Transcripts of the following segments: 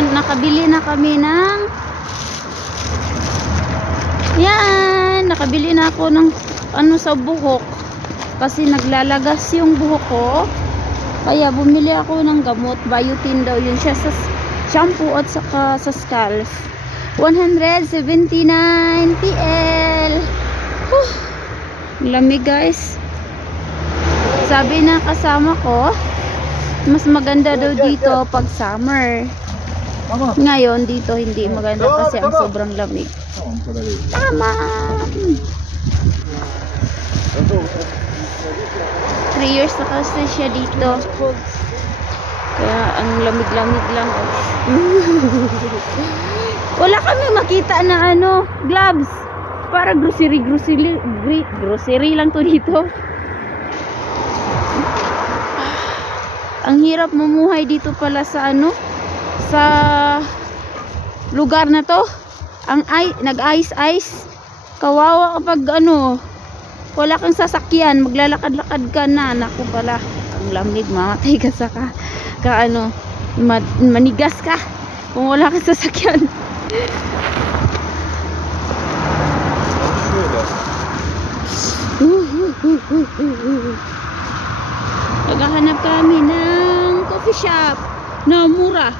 Ngayon, nakabili na kami ng yan, nakabili na ako ng ano sa buhok kasi naglalagas yung buhok ko. Kaya bumili ako ng gamot, biotin daw yun siya sa shampoo at saka sa scalp. 179 TL. Lamig guys. Sabi na kasama ko, mas maganda daw dito pag summer. Ngayon dito hindi maganda kasi ang sobrang lamig. Tama. 3 years na kasi siya dito. Kaya ang lamig-lamig lang. Wala kami makita na ano, gloves. Para grocery lang to dito. Ang hirap mamuhay dito pala sa ano, sa lugar na to. Ang nag-ice. Kawawa kapag ano, wala kang sasakyan, maglalakad-lakad ka na. Naku pala, ang lamig, mamatay ka sa ano, manigas ka kung wala kang sasakyan. Naghahanap kami ng coffee shop na mura.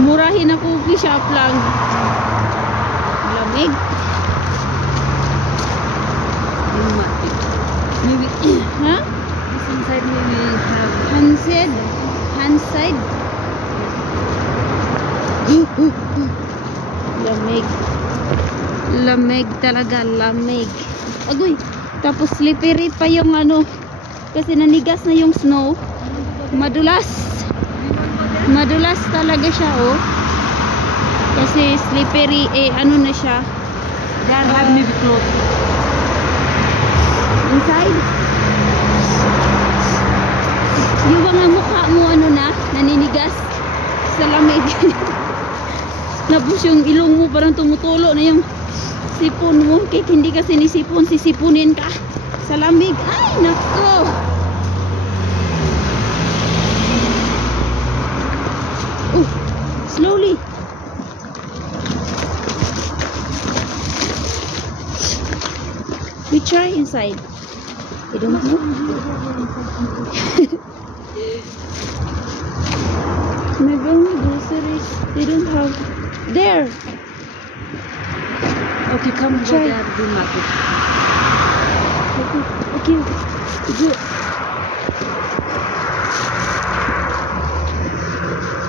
Murahin na coffee shop lang. Lamig. Maybe, huh? This inside maybe have Handside. Lamig talaga, lamig. Agoy, tapos slippery pa yung ano, kasi nanigas na yung snow. Madulas talaga siya, oh. Kasi slippery, ano na siya. they have maybe clothes. Inside. Yung mga mukha mo ano na, naninigas sa lamig. Tapos yung ilong mo parang tumutulo na yung sipon mo. Kahit hindi ka sinisipon, sisipunin ka sa lamig. Ay, nako! Slowly. We try inside. I don't know. Maybe only groceries. They don't have there. Okay, come go Try. there to market. Okay. Go.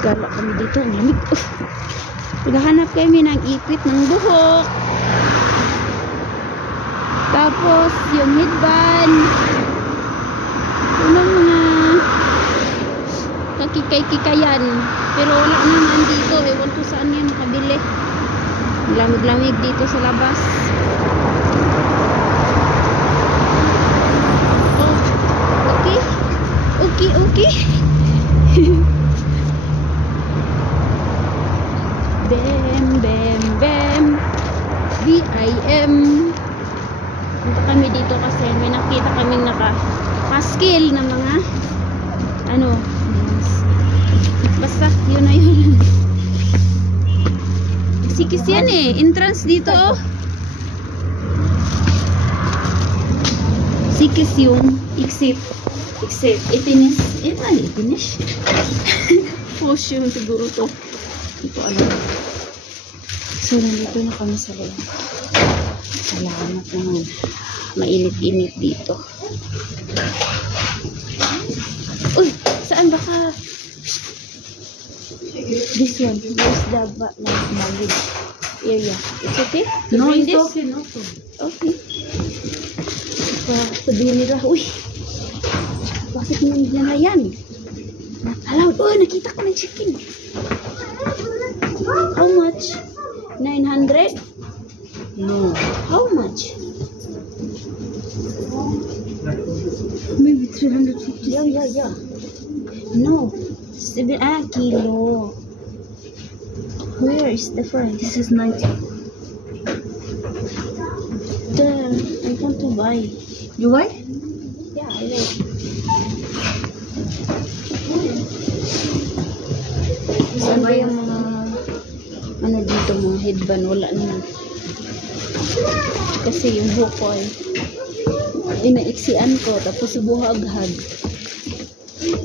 Gala kami dito. Ang lamig. Naghahanap kami ng ipit ng buhok. Tapos yung headband. Unang mga kakikay-kikayan. Pero wala naman dito. Ewan ko saan yan nakabili. Lamig-lamig dito sa labas. Oh, okay. Okay. Bam. BIM. Punta kami dito kasi may nakita kaming naka-skill na mga ano, basta yun na yun. Sikis yan eh, entrance dito, oh. Sikis yung exit itinis push yun siguro to. Ito alam. So nandito na kami sa loob. Salamat naman. Mainit-init dito. Uy! Saan ba ka? This one. Where's the luggage area? It's okay? To No, bring it's this? okay, no problem. Okay. Sabihin nila, uy! Bakit nandiyan na yan? Not allowed. Oh, nakita ko ng chicken. How much? 900? No. How much? Maybe 350. Yeah. No. 7 kilo. Where is the price? This is 90. There. I want to buy. You buy? Yeah, I will. headband, wala naman. Kasi yung buhok ko ay inaiksian ko, tapos buhaghag.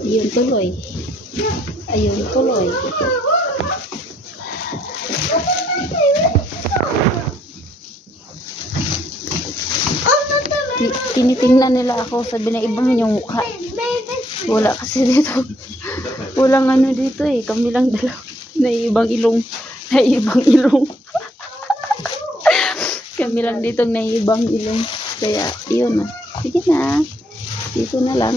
Yun tuloy. Ayun tuloy. Tinitingnan nila ako, sabi na iba man yung mukha. Wala kasi dito. Walang ano dito eh, kami lang dalawa. Naiibang ilong. Naiibang ilong. Kami lang dito naiibang ilong. Kaya, yun na. Sige na. Dito na lang.